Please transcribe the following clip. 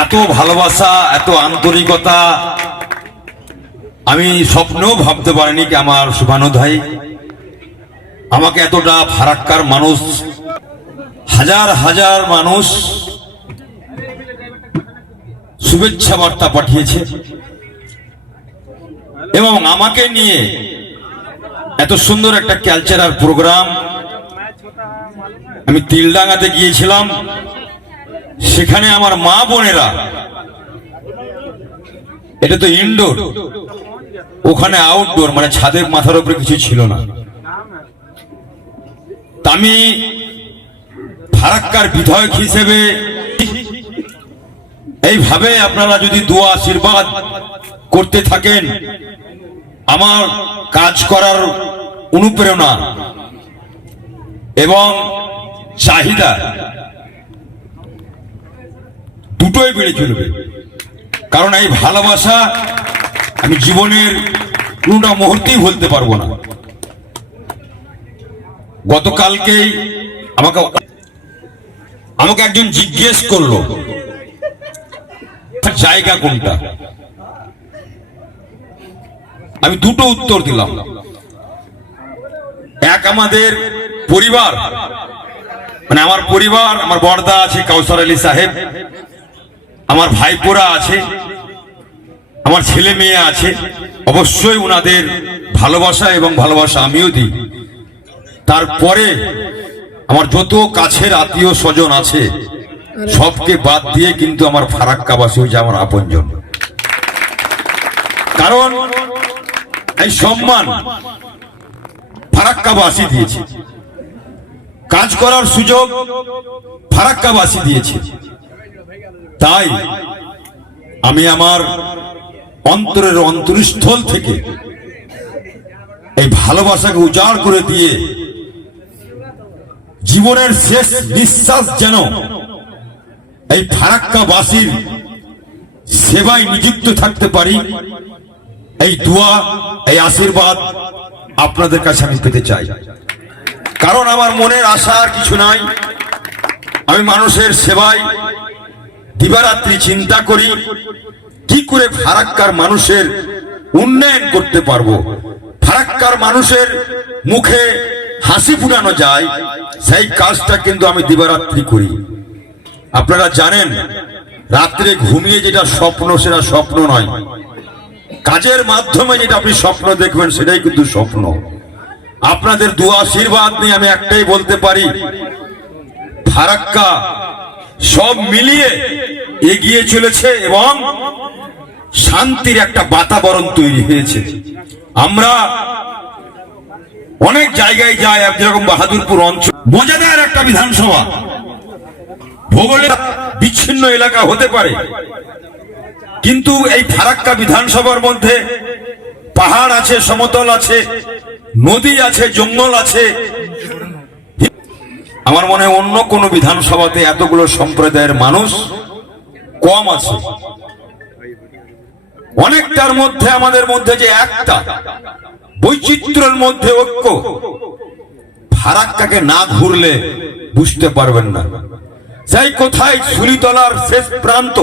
এত ভালোবাসা, এত আন্তরিকতা আমি স্বপ্নেও ভাবতে পারিনি কি আমার শুভানুদ ভাই আমাকে এতটা ফারাক্কার মানুষ, হাজার হাজার মানুষ শুভেচ্ছা বার্তা পাঠিয়েছে এবং আমাকে নিয়ে এত সুন্দর একটা কালচারাল প্রোগ্রাম। আমি তিলডাঙ্গাতে গিয়েছিলাম, সেখানে আমার মা বোনেরা, এটা তো ইনডোর, ওখানে আউটডোর, মানে ছাদের মাথার উপরে কিছু ছিল না। আমি ফারাক্কার বিধায়ক হিসেবে এইভাবে আপনারা যদি দোয়া আশীর্বাদ করতে থাকেন, আমার কাজ করার অনুপ্রেরণা এবং চাহিদা দুটোই বেড়ে চলবে। কারণ এই ভালোবাসা আমি জীবনের কোনটা মুহূর্তেই বলতে পারবো না। গতকালকেই আমাকে একজন জিজ্ঞেস করলো জায়গা কোনটা, আমি দুটো উত্তর দিলাম। এক, আমাদের পরিবার, মানে আমার পরিবার, আমার বড়দা আছে কাউসার আলী সাহেব, আমার ভাইপোরা আছে, আমার ছেলে মেয়ে আছে, অবশ্যই ওনাদের ভালোবাসা এবং ভালোবাসা আমিও দিই। তারপরে আমার যত কাছের আত্মীয় স্বজন আছে সবকে বাদ দিয়ে কিন্তু আমার ফারাক্কাবাসী হচ্ছে আমার আপনজন। কারণ এই সম্মান ফারাক্কাবাসী দিয়েছে, কাজ করার সুযোগ ফারাক্কাবাসী দিয়েছে। তাই আমি আমার অন্তরের অন্তরস্থল থেকে এই ভালোবাসাকে উজাড় করে দিয়ে জীবনের শেষ নিঃশ্বাস যেন এই ফারাক্কাবাসীর সেবায় নিযুক্ত থাকতে পারি, এই দোয়া, এই আশীর্বাদ আপনাদের কাছে আমি পেতে চাই। কারণ আমার মনের আশা আর কিছু নাই, আমি মানুষের সেবায় দিবারাত্রি চিন্তা করি কি করে ফারাক্কার মানুষের উন্নয়ন করতে পারবো, ফারাক্কার মানুষের মুখে হাসি ফুটানো যায়, সেই কাজটা কিন্তু আমি দিবারাত্রি করি। আপনারা জানেন রাত্রে ঘুমিয়ে যেটা স্বপ্ন সেটা স্বপ্ন নয়, কাজের মাধ্যমে যেটা আপনি স্বপ্ন দেখবেন সেটাই কিন্তু স্বপ্ন। আপনাদের দোয়া আশীর্বাদ নিয়ে আমি একটাই বলতে পারি, ফারাক্কা সব মিলিয়ে এগিয়ে চলেছে এবং শান্তির একটা বাতাবরণ তৈরি হয়েছে। আমরা অনেক জায়গায় যাই, যেরকম বাহাদুরপুর অঞ্চল মজাদার একটা বিধানসভা, ভূগোলের বিচ্ছিন্ন এলাকা হতে পারে, কিন্তু এই ফারাক্কা বিধানসভার মধ্যে পাহাড় আছে, সমতল আছে, নদী আছে, জঙ্গল আছে। আমার মনে হয় অন্য কোন বিধানসভাতে এতগুলো সম্প্রদায়ের মানুষ কম আছে। অনেকটার মধ্যে আমাদের মধ্যে যে একটা বৈচিত্র্যের মধ্যে ঐক্য, ফারাক্কাকে না ঘুরলে বুঝতে পারবেন না। সেই কোথায় সুলিতলার শেষ প্রান্ত,